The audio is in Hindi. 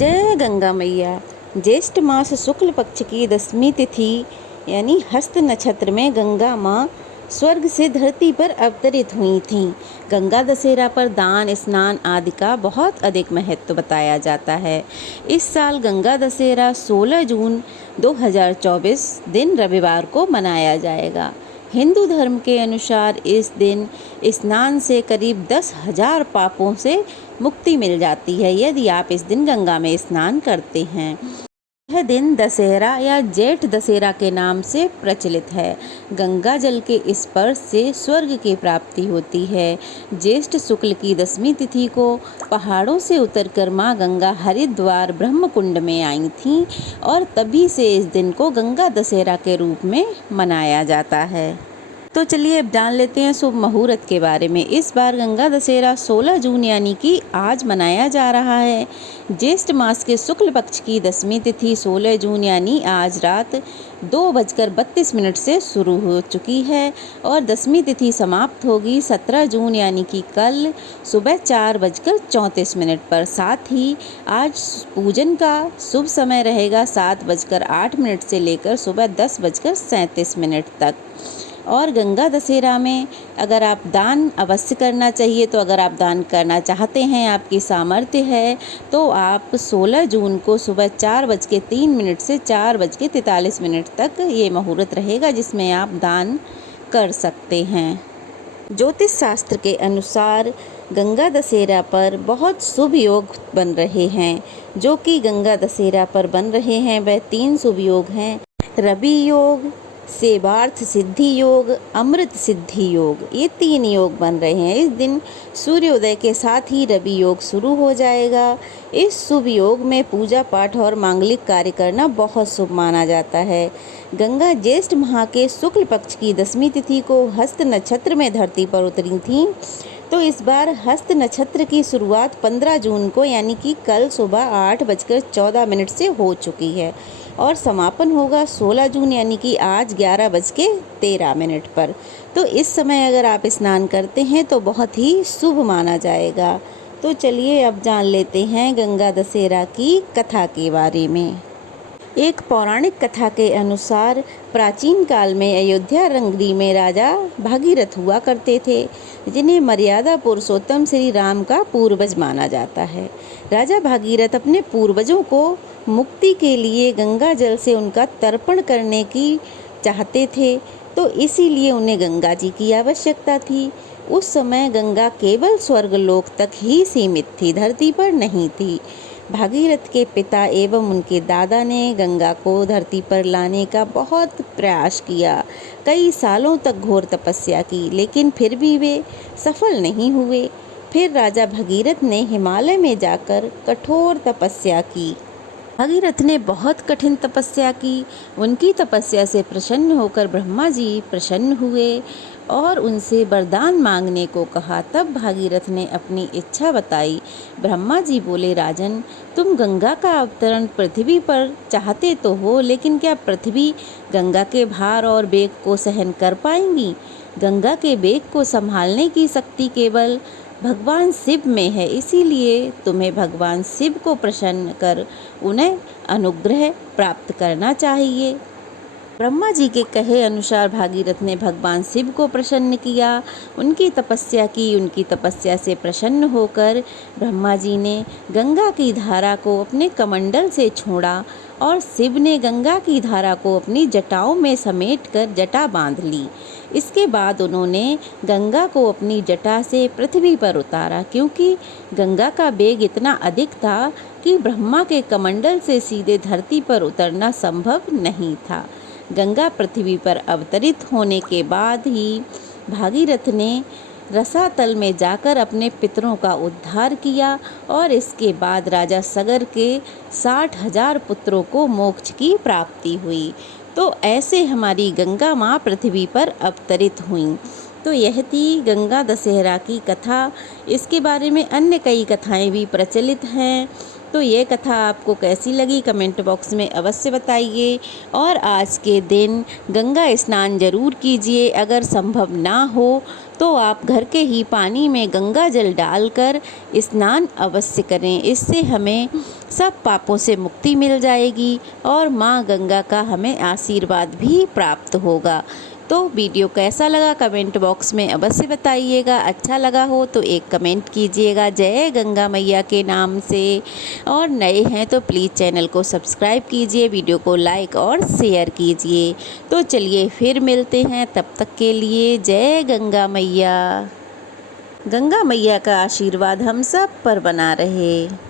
जय गंगा मैया। ज्येष्ठ मास शुक्ल पक्ष की 10वीं तिथि यानी हस्त नक्षत्र में गंगा माँ स्वर्ग से धरती पर अवतरित हुई थीं। गंगा दशहरा पर दान स्नान आदि का बहुत अधिक महत्व बताया जाता है। इस साल गंगा दशहरा 16 जून 2024 दिन रविवार को मनाया जाएगा। हिंदू धर्म के अनुसार इस दिन स्नान से करीब 10,000 पापों से मुक्ति मिल जाती है यदि आप इस दिन गंगा में स्नान करते हैं। यह दिन दशहरा या जेठ दशहरा के नाम से प्रचलित है। गंगा जल के स्पर्श से स्वर्ग की प्राप्ति होती है। ज्येष्ठ शुक्ल की 10वीं तिथि को पहाड़ों से उतरकर माँ गंगा हरिद्वार ब्रह्मकुंड में आई थीं और तभी से इस दिन को गंगा दशहरा के रूप में मनाया जाता है। तो चलिए अब जान लेते हैं शुभ मुहूर्त के बारे में। इस बार गंगा दशहरा 16 जून यानी कि आज मनाया जा रहा है। ज्येष्ठ मास के शुक्ल पक्ष की 10वीं तिथि 16 जून यानी आज रात 2:32 से शुरू हो चुकी है और 10वीं तिथि समाप्त होगी 17 जून यानी कि कल सुबह 4:34 पर। साथ ही आज पूजन का शुभ समय रहेगा 7:08 से लेकर सुबह 10:37 तक। और गंगा दशहरा में अगर आप दान अवश्य करना चाहिए, तो अगर आप दान करना चाहते हैं, आपकी सामर्थ्य है, तो आप 16 जून को सुबह 4:03 से 4:43 तक ये मुहूर्त रहेगा जिसमें आप दान कर सकते हैं। ज्योतिष शास्त्र के अनुसार गंगा दशहरा पर बहुत शुभ योग बन रहे हैं। जो कि गंगा दशहरा पर बन रहे हैं वह 3 शुभ योग हैं। रवि योग, सेवार्थ सिद्धि योग, अमृत सिद्धि योग, ये 3 योग बन रहे हैं। इस दिन सूर्योदय के साथ ही रवि योग शुरू हो जाएगा। इस शुभ योग में पूजा पाठ और मांगलिक कार्य करना बहुत शुभ माना जाता है। गंगा ज्येष्ठ माह के शुक्ल पक्ष की 10वीं तिथि को हस्त नक्षत्र में धरती पर उतरी थीं। तो इस बार हस्त नक्षत्र की शुरुआत 15 जून को यानी कि कल सुबह 8:14 से हो चुकी है और समापन होगा 16 जून यानी कि आज 11:13 पर। तो इस समय अगर आप स्नान करते हैं तो बहुत ही शुभ माना जाएगा। तो चलिए अब जान लेते हैं गंगा दशहरा की कथा के बारे में। एक पौराणिक कथा के अनुसार प्राचीन काल में अयोध्या नगरी में राजा भागीरथ हुआ करते थे, जिन्हें मर्यादा पुरुषोत्तम श्री राम का पूर्वज माना जाता है। राजा भागीरथ अपने पूर्वजों को मुक्ति के लिए गंगा जल से उनका तर्पण करने की चाहते थे, तो इसीलिए उन्हें गंगा जी की आवश्यकता थी। उस समय गंगा केवल स्वर्गलोक तक ही सीमित थी, धरती पर नहीं थी। भागीरथ के पिता एवं उनके दादा ने गंगा को धरती पर लाने का बहुत प्रयास किया। कई सालों तक घोर तपस्या की, लेकिन फिर भी वे सफल नहीं हुए। फिर राजा भगीरथ ने हिमालय में जाकर कठोर तपस्या की। भगीरथ ने बहुत कठिन तपस्या की। उनकी तपस्या से प्रसन्न होकर ब्रह्मा जी प्रसन्न हुए और उनसे वरदान मांगने को कहा। तब भागीरथ ने अपनी इच्छा बताई। ब्रह्मा जी बोले, राजन, तुम गंगा का अवतरण पृथ्वी पर चाहते तो हो, लेकिन क्या पृथ्वी गंगा के भार और वेग को सहन कर पाएंगी? गंगा के वेग को संभालने की शक्ति केवल भगवान शिव में है, इसीलिए तुम्हें भगवान शिव को प्रसन्न कर उन्हें अनुग्रह प्राप्त करना चाहिए। ब्रह्मा जी के कहे अनुसार भागीरथ ने भगवान शिव को प्रसन्न किया, उनकी तपस्या की। उनकी तपस्या से प्रसन्न होकर ब्रह्मा जी ने गंगा की धारा को अपने कमंडल से छोड़ा और शिव ने गंगा की धारा को अपनी जटाओं में समेटकर जटा बांध ली। इसके बाद उन्होंने गंगा को अपनी जटा से पृथ्वी पर उतारा, क्योंकि गंगा का वेग इतना अधिक था कि ब्रह्मा के कमंडल से सीधे धरती पर उतरना संभव नहीं था। गंगा पृथ्वी पर अवतरित होने के बाद ही भागीरथ ने रसातल में जाकर अपने पितरों का उद्धार किया और इसके बाद राजा सगर के 60,000 पुत्रों को मोक्ष की प्राप्ति हुई। तो ऐसे हमारी गंगा माँ पृथ्वी पर अवतरित हुईं। तो यह थी गंगा दशहरा की कथा। इसके बारे में अन्य कई कथाएं भी प्रचलित हैं। तो ये कथा आपको कैसी लगी कमेंट बॉक्स में अवश्य बताइए। और आज के दिन गंगा स्नान जरूर कीजिए। अगर संभव ना हो तो आप घर के ही पानी में गंगा जल डालकर स्नान अवश्य करें। इससे हमें सब पापों से मुक्ति मिल जाएगी और माँ गंगा का हमें आशीर्वाद भी प्राप्त होगा। तो वीडियो कैसा लगा कमेंट बॉक्स में अवश्य बताइएगा। अच्छा लगा हो तो एक कमेंट कीजिएगा जय गंगा मैया के नाम से। और नए हैं तो प्लीज़ चैनल को सब्सक्राइब कीजिए, वीडियो को लाइक और शेयर कीजिए। तो चलिए फिर मिलते हैं, तब तक के लिए जय गंगा मैया। गंगा मैया का आशीर्वाद हम सब पर बना रहे।